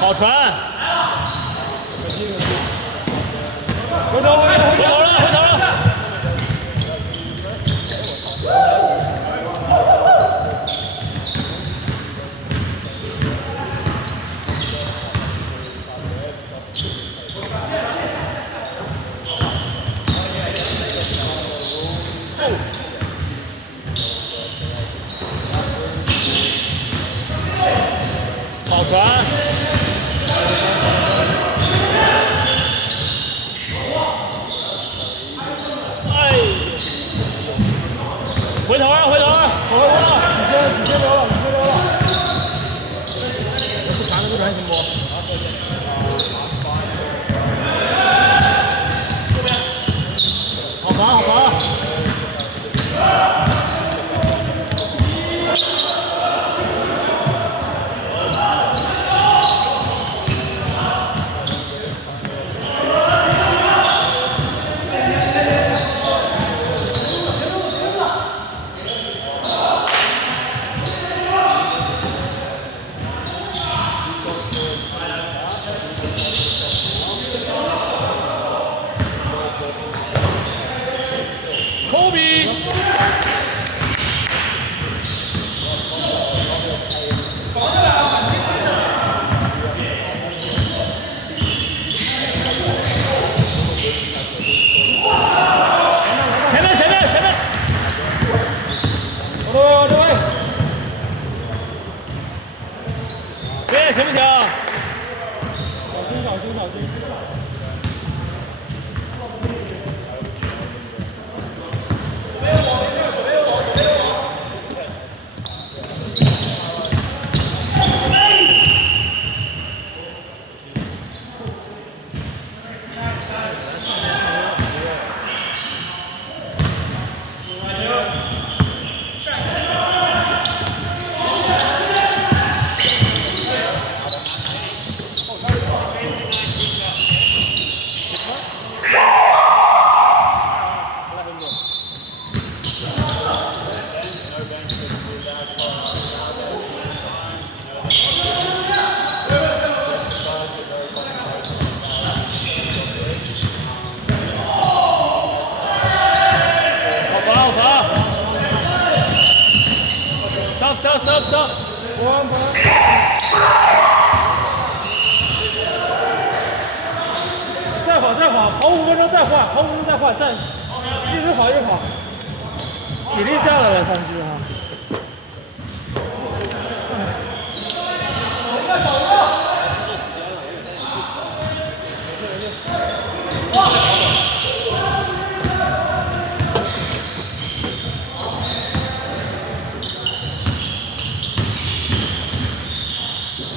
好传，回头了，回头了。好传。 回头啊，回头啊，你先留了，不传了，不传行不？好防，好防！行不行？小心！Stop！ 再跑5分钟再换，再一直跑，体力下来了，看去哈。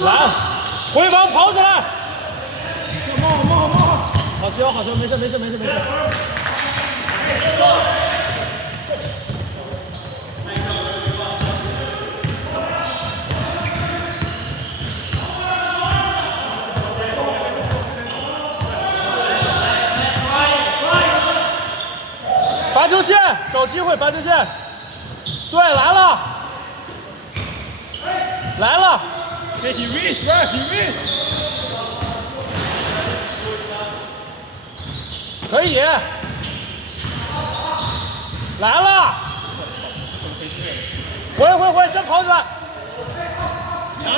来，回防跑起来！好球，没事。罚球线，找机会罚球线。对，来了。He win！ 可以，来了，回，先跑起来，拿，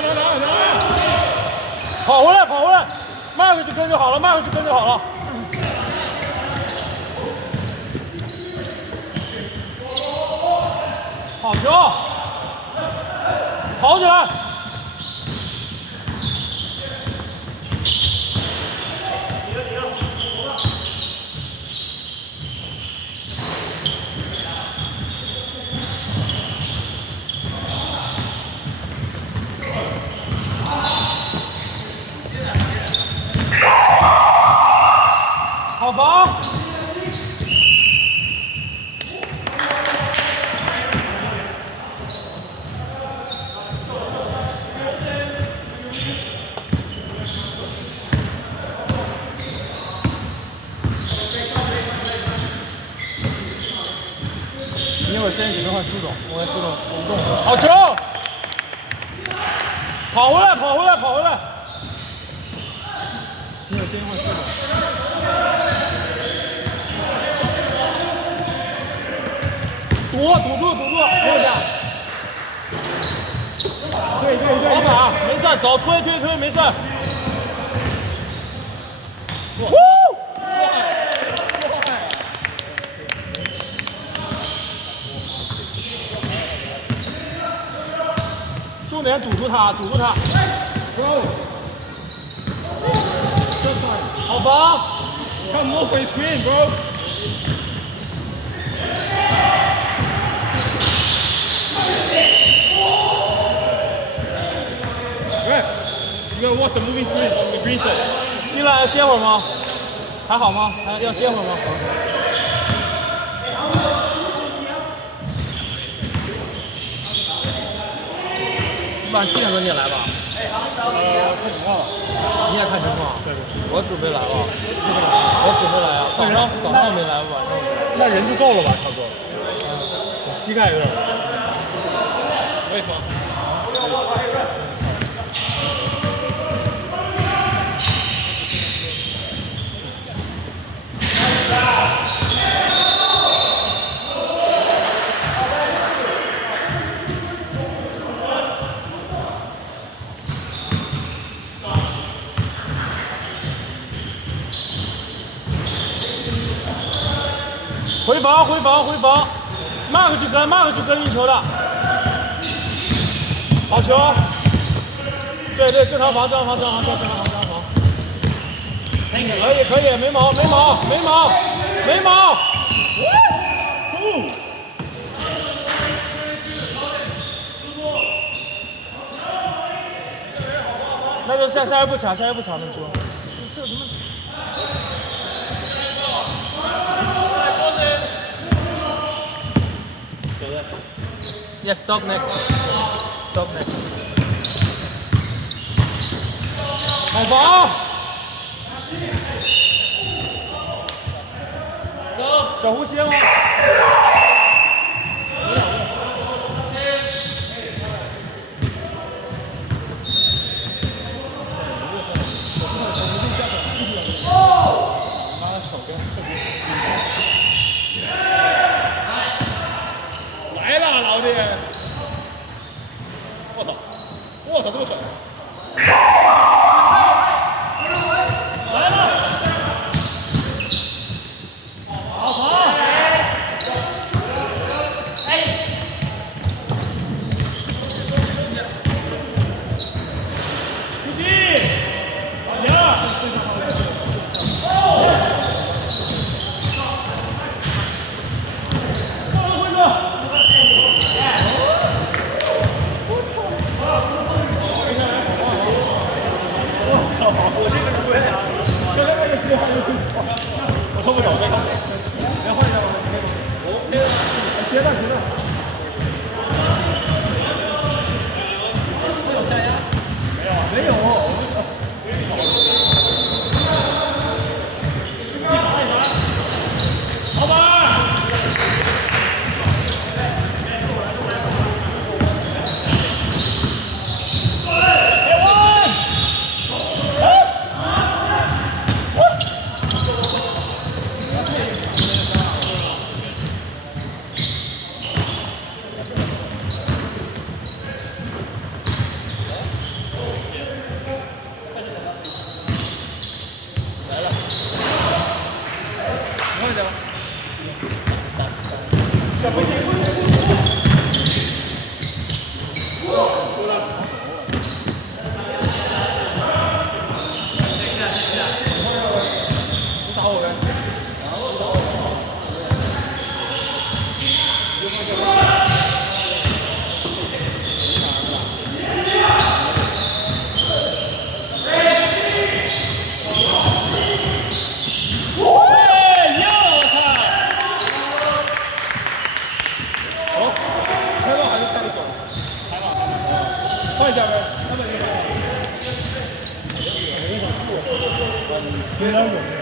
跑回来，迈回去跟就好了，好球，跑起来！好防！一会儿先准备换苏总，我跟苏总互动。好球！跑回来，跑回来，跑回来！一会儿先换苏总。堵住，坐下。对，好打，没事，走，推，没事。重点堵住他。好防 Come more for his screen, bro. Ref, you gotta watch the moving screen on the green side. 进来要歇会儿吗？还好吗？还要歇会儿吗？你晚上7点多你也来吧？看情况了。你也看情况？对。我准备来了。我准备来啊。早上没来，晚上没来。那人就够了吧，差不多。我膝盖有点。为什么？回防 ，Mark 去跟运球的，好球，对，正常防，可以，没毛，那就下一步抢那球，这怎么？Yes, stop next. 好防！走，小胡歇吗？来了，老弟！我操，这么爽！来了！好跑！出击！好球！我这个不会啊！刚才那个接还有我看不懂，别换一下吧。我 OK 了，接吧。没有下压？没有。好吧。小飞机。下边，他们就把。新疆人。